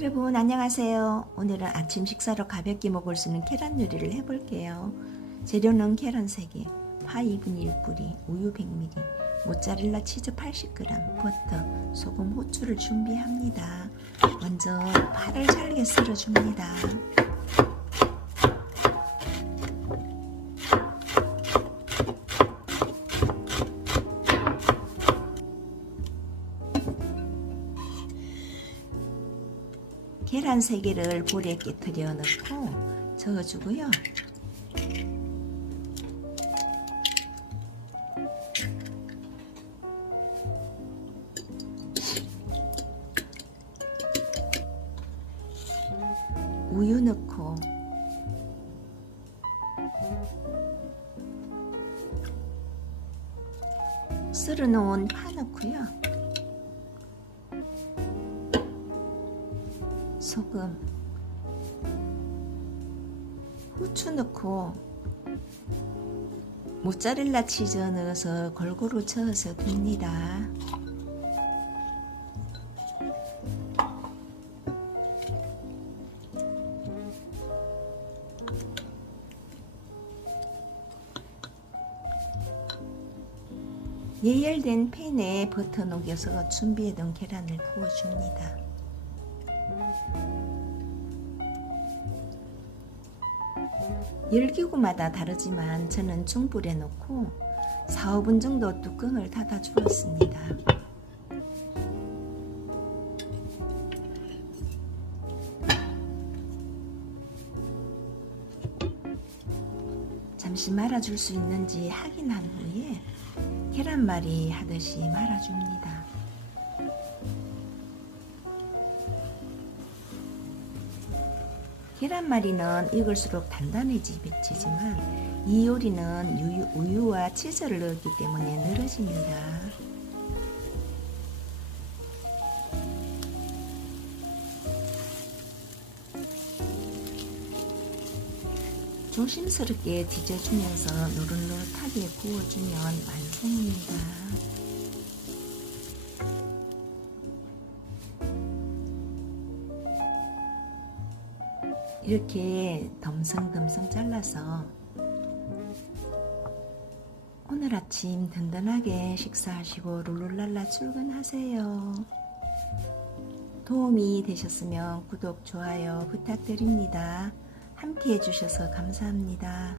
여러분 안녕하세요. 오늘은 아침 식사로 가볍게 먹을 수 있는 계란 요리를 해볼게요. 재료는 계란 3개, 파 2분의 1뿌리, 우유 100ml, 모짜렐라 치즈 80g, 버터, 소금, 후추를 준비합니다. 먼저 파를 잘게 썰어줍니다. 계란 3개를 볼에 깨뜨려 넣고 저어주고요. 우유 넣고 썰어 놓은 파 넣고요. 소금, 후추 넣고 모짜렐라 치즈 넣어서 골고루 저어서 둡니다. 예열된 팬에 버터 녹여서 준비해둔 계란을 부어줍니다. 열기구마다 다르지만 저는 중불에 놓고 4, 5분 정도 뚜껑을 닫아 주었습니다. 잠시 말아줄 수 있는지 확인한 후에 계란말이 하듯이 말아줍니다. 계란말이는 익을수록 단단해지지만 이 요리는 우유, 우유와 치즈를 넣었기 때문에 늘어집니다. 조심스럽게 뒤져주면서 노릇노릇하게 구워주면 완성입니다. 이렇게 덤성덤성 잘라서 오늘 아침 든든하게 식사하시고 룰루랄라 출근하세요. 도움이 되셨으면 구독, 좋아요 부탁드립니다. 함께 해주셔서 감사합니다.